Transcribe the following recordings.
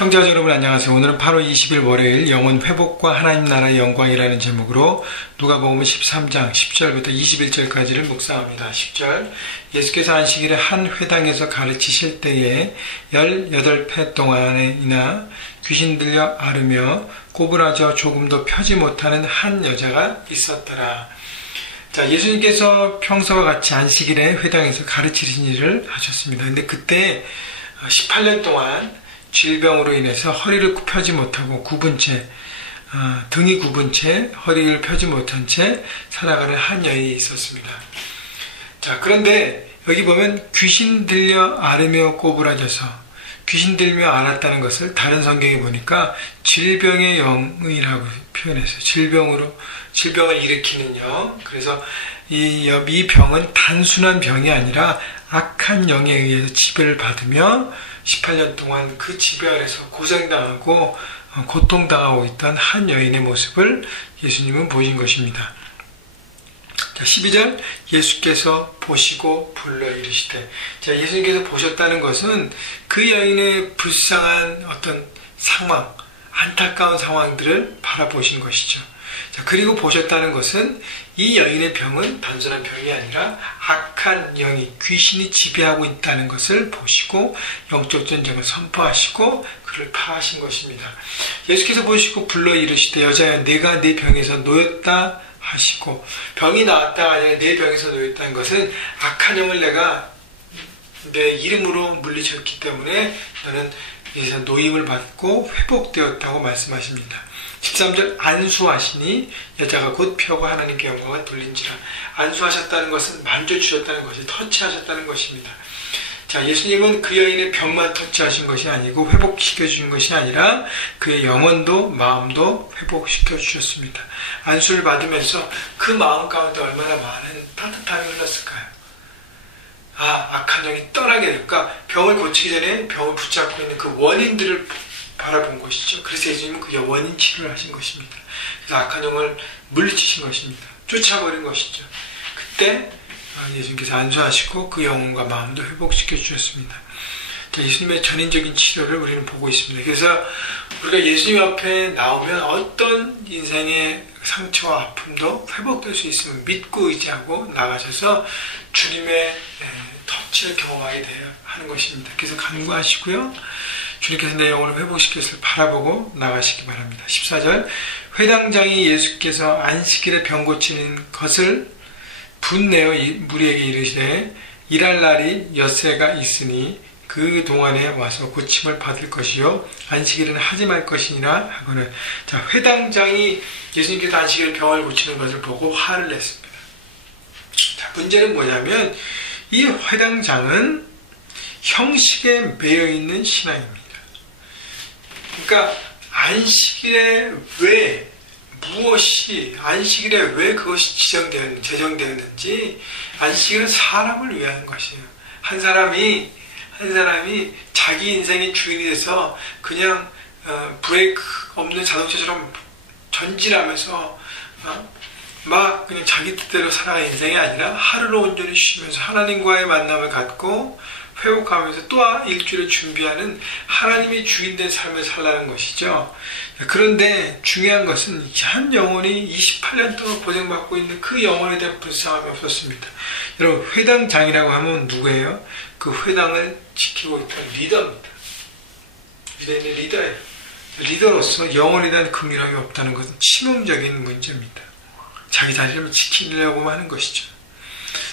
형제자 여러분 안녕하세요. 오늘은 8월 20일 월요일 영혼 회복과 하나님 나라의 영광이라는 제목으로 누가복음 13장 10절부터 21절까지를 묵상합니다. 10절 예수께서 안식일에 한 회당에서 가르치실 때에 18회 동안이나 귀신 들려 앓으며 꼬부라져 조금도 펴지 못하는 한 여자가 있었더라. 자, 예수님께서 평소와 같이 안식일에 회당에서 가르치신 일을 하셨습니다. 근데 그때 18년 동안 질병으로 인해서 허리를 펴지 못하고 등이 굽은 채 허리를 펴지 못한 채 살아가는 한 여인이 있었습니다. 자, 그런데 여기 보면 귀신 들려 앓으며 꼬부라져서 귀신 들며 앓았다는 것을 다른 성경에 보니까 질병의 영이라고 표현했어요. 질병을 일으키는 영. 그래서 이 병은 단순한 병이 아니라 악한 영에 의해서 지배를 받으며 18년 동안 그 지배 아래서 고생당하고 고통당하고 있던 한 여인의 모습을 예수님은 보신 것입니다. 자, 12절 예수께서 보시고 불러 이르시되. 자, 예수님께서 보셨다는 것은 그 여인의 불쌍한 어떤 상황, 안타까운 상황들을 바라보신 것이죠. 자, 그리고 보셨다는 것은 이 여인의 병은 단순한 병이 아니라 악한 영이, 귀신이 지배하고 있다는 것을 보시고 영적 전쟁을 선포하시고 그를 파하신 것입니다. 예수께서 보시고 불러 이르시되 여자야 내가 네 병에서 놓였다 하시고, 병이 나았다가 아니라 내 병에서 놓였다는 것은 악한 영을 내가 내 이름으로 물리쳤기 때문에 너는 여기서 노임을 받고 회복되었다고 말씀하십니다. 13절 안수하시니 여자가 곧 펴고 하나님께 영광을 돌린지라. 안수하셨다는 것은 만져주셨다는 것이, 터치하셨다는 것입니다. 자, 예수님은 그 여인의 병만 터치하신 것이 아니고 회복시켜 주신 것이 아니라 그의 영혼도 마음도 회복시켜 주셨습니다. 안수를 받으면서 그 마음 가운데 얼마나 많은 따뜻함이 흘렀을까요? 악한 영이 떠나게 될까? 병을 고치기 전에 병을 붙잡고 있는 그 원인들을 바라본 것이죠. 그래서 예수님은 그 원인 치료를 하신 것입니다. 그래서 악한 영을 물리치신 것입니다. 쫓아버린 것이죠. 그때 예수님께서 안수하시고 그 영혼과 마음도 회복시켜 주셨습니다. 자, 예수님의 전인적인 치료를 우리는 보고 있습니다. 그래서 우리가 예수님 앞에 나오면 어떤 인생의 상처와 아픔도 회복될 수 있음을 믿고 의지하고 나가셔서 주님의 터치를 경험하게 하는 것입니다. 그래서 간구하시고요. 주님께서 내 영혼을 회복시켰을 바라보고 나가시기 바랍니다. 14절 회당장이 예수께서 안식일에 병 고치는 것을 분내어 무리에게 이르시되 일할 날이 엿새가 있으니 그 동안에 와서 고침을 받을 것이요 안식일은 하지 말 것이니라 하고는, 자, 회당장이 예수님께서 안식일에 병을 고치는 것을 보고 화를 냈습니다. 자, 문제는 뭐냐면 이 회당장은 형식에 매여 있는 신앙입니다. 그러니까 안식일에 왜 안식일에 왜 그것이 제정되었는지, 안식일은 사람을 위한 것이에요. 한 사람이 자기 인생의 주인이 돼서 그냥 브레이크 없는 자동차처럼 전진하면서 막 그냥 자기 뜻대로 살아가는 인생이 아니라 하루를 온전히 쉬면서 하나님과의 만남을 갖고 회복하면서 또 일주일을 준비하는 하나님이 주인된 삶을 살라는 것이죠. 그런데 중요한 것은 한 영혼이 28년 동안 고생받고 있는 그 영혼에 대한 불쌍함이 없었습니다. 여러분, 회당장이라고 하면 누구예요? 그 회당을 지키고 있던 리더입니다. 유대인의 리더예요. 리더로서 영혼에 대한 긍휼함이 없다는 것은 치명적인 문제입니다. 자기 자신을 지키려고만 하는 것이죠.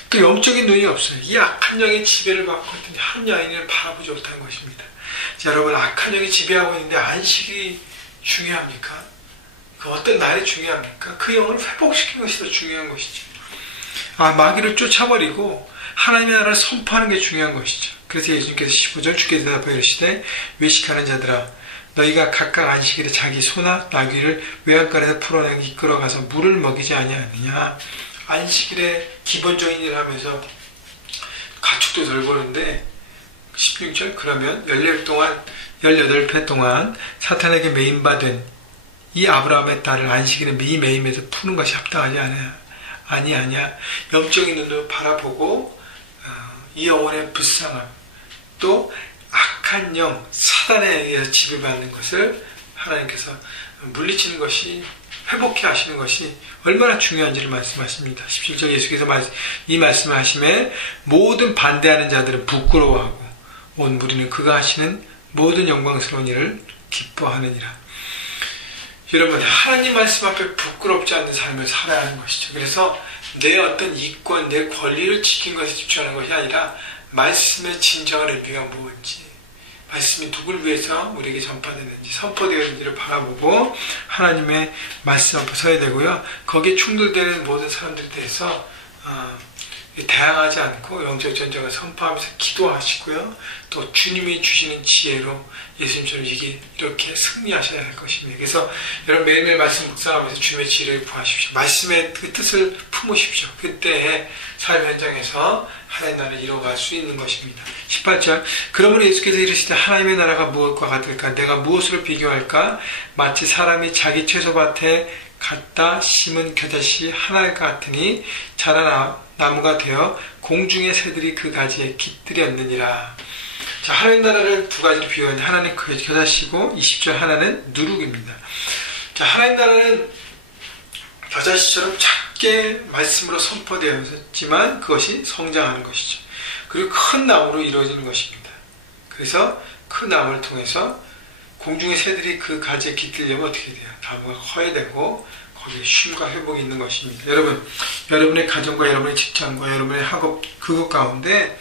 또 영적인 눈이 없어요. 이 악한 영의 지배를 받고 있던 한 여인을 바라보지 못한 것입니다. 자, 여러분, 악한 영이 지배하고 있는데 안식이 중요합니까? 그 어떤 날이 중요합니까? 그 영을 회복시키는 것이 더 중요한 것이죠. 마귀를 쫓아버리고 하나님의 나라를 선포하는 게 중요한 것이죠. 그래서 예수님께서 15절 주께서 대답하여 이르시되 외식하는 자들아 너희가 각각 안식일에 자기 소나 나귀를 외양간에서 풀어내고 이끌어가서 물을 먹이지 아니하느냐. 안식일에 기본적인 일을 하면서 가축도 돌보는데 16절 그러면 18회 동안 사탄에게 매임받은 이 아브라함의 딸을 안식일에 매임에서 푸는 것이 합당하지 아니하냐. 영적인 눈으로 바라보고 이 영혼의 불쌍함, 또 악한 악한 영, 사단에 의해서 지배받는 것을 하나님께서 물리치는 것이, 회복해 하시는 것이 얼마나 중요한지를 말씀하십니다. 17절 예수께서 이 말씀을 하심에 모든 반대하는 자들은 부끄러워하고 온 무리는 그가 하시는 모든 영광스러운 일을 기뻐하느니라. 여러분, 하나님 말씀 앞에 부끄럽지 않는 삶을 살아야 하는 것이죠. 그래서 내 어떤 이권, 내 권리를 지킨 것에 집중하는 것이 아니라 말씀의 진정한 의미가 무엇인지, 말씀이 누굴 위해서 우리에게 전파되는지, 선포되는지를 바라보고 하나님의 말씀 앞에 서야 되고요. 거기에 충돌되는 모든 사람들에 대해서 대항하지 않고 영적 전쟁을 선포하면서 기도하시고요. 또 주님이 주시는 지혜로 예수님처럼 이렇게 승리하셔야 할 것입니다. 그래서 여러분 매일매일 말씀 묵상하면서 주님의 지혜를 구하십시오. 말씀의 그 뜻을 품으십시오. 그때 삶 현장에서 하나님의 나라를 이뤄갈 수 있는 것입니다. 18절 그러므로 예수께서 이르시되 하나님의 나라가 무엇과 같을까? 내가 무엇으로 비교할까? 마치 사람이 자기 채소밭에 갖다 심은 겨자씨 하나 같으니 자라 나무가 되어 공중의 새들이 그 가지에 깃들였느니라. 자, 하나님 나라를 두 가지로 비유하는데 하나는 겨자씨고 20절 하나는 누룩입니다. 자, 하나님 나라는 겨자씨처럼 작게 말씀으로 선포되었지만 그것이 성장하는 것이죠. 그리고 큰 나무로 이루어지는 것입니다. 그래서 큰 나무를 통해서 공중의 새들이 그 가지에 깃들려면 어떻게 돼요? 나무가 커야 되고 거기에 쉼과 회복이 있는 것입니다. 여러분, 여러분의 가정과 여러분의 직장과 여러분의 학업 그것 가운데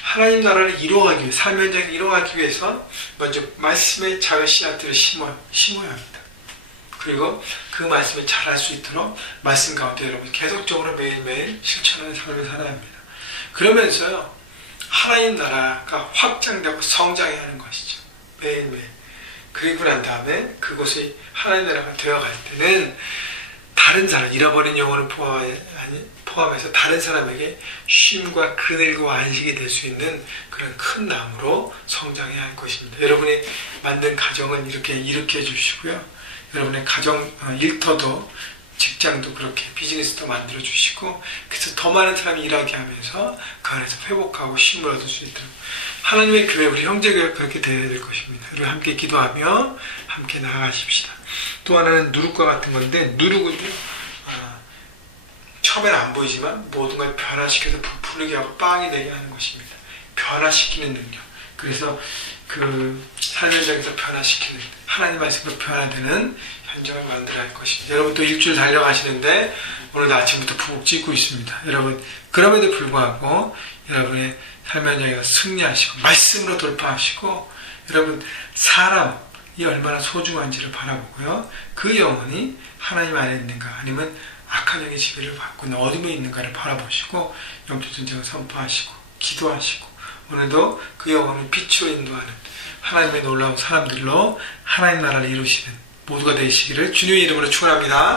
하나님 나라를 이루어가기 위해, 삶 현장을 이루어가기 위해서 먼저 말씀의 작은 씨앗들을 심어야 합니다. 그리고 그 말씀을 잘할 수 있도록 말씀 가운데 여러분 계속적으로 매일매일 실천하는 삶을 살아야 합니다. 그러면서요, 하나님 나라가 확장되고 성장해야 하는 것이죠. 매일매일. 그리고 난 다음에 그것이 하나님 나라가 되어갈 때는 다른 사람, 잃어버린 영혼을 포함해서 다른 사람에게 쉼과 그늘과 안식이 될 수 있는 그런 큰 나무로 성장해야 할 것입니다. 여러분이 만든 가정은 이렇게 일으켜 주시고요. 여러분의 가정 일터도 직장도 그렇게 비즈니스도 만들어 주시고, 그래서 더 많은 사람이 일하게 하면서 그 안에서 회복하고 쉼을 얻을 수 있도록 하나님의 교회, 우리 형제교회가 그렇게 되어야 될 것입니다. 우리 함께 기도하며 함께 나아가십시다. 또 하나는 누룩과 같은 건데, 누룩은요, 처음에는 안 보이지만 모든 걸 변화시켜서 부풀게 하고 빵이 되게 하는 것입니다. 변화시키는 능력. 그래서 그 삶 현장에서 변화시키는, 하나님 말씀으로 변화되는 현장을 만들어야 할 것입니다. 여러분 또 일주일 달려가시는데 오늘도 아침부터 푹 찌고 있습니다. 여러분 그럼에도 불구하고 여러분의 삶 현장에서 승리하시고 말씀으로 돌파하시고, 여러분 사람이 얼마나 소중한지를 바라보고요. 그 영혼이 하나님 안에 있는가 아니면 악한 영의 지배를 받고 있는 어둠에 있는가를 바라보시고 영적 전쟁을 선포하시고 기도하시고, 오늘도 그 영혼을 빛으로 인도하는 하나님의 놀라운 사람들로 하나님 나라를 이루시는 모두가 되시기를 주님의 이름으로 축원합니다.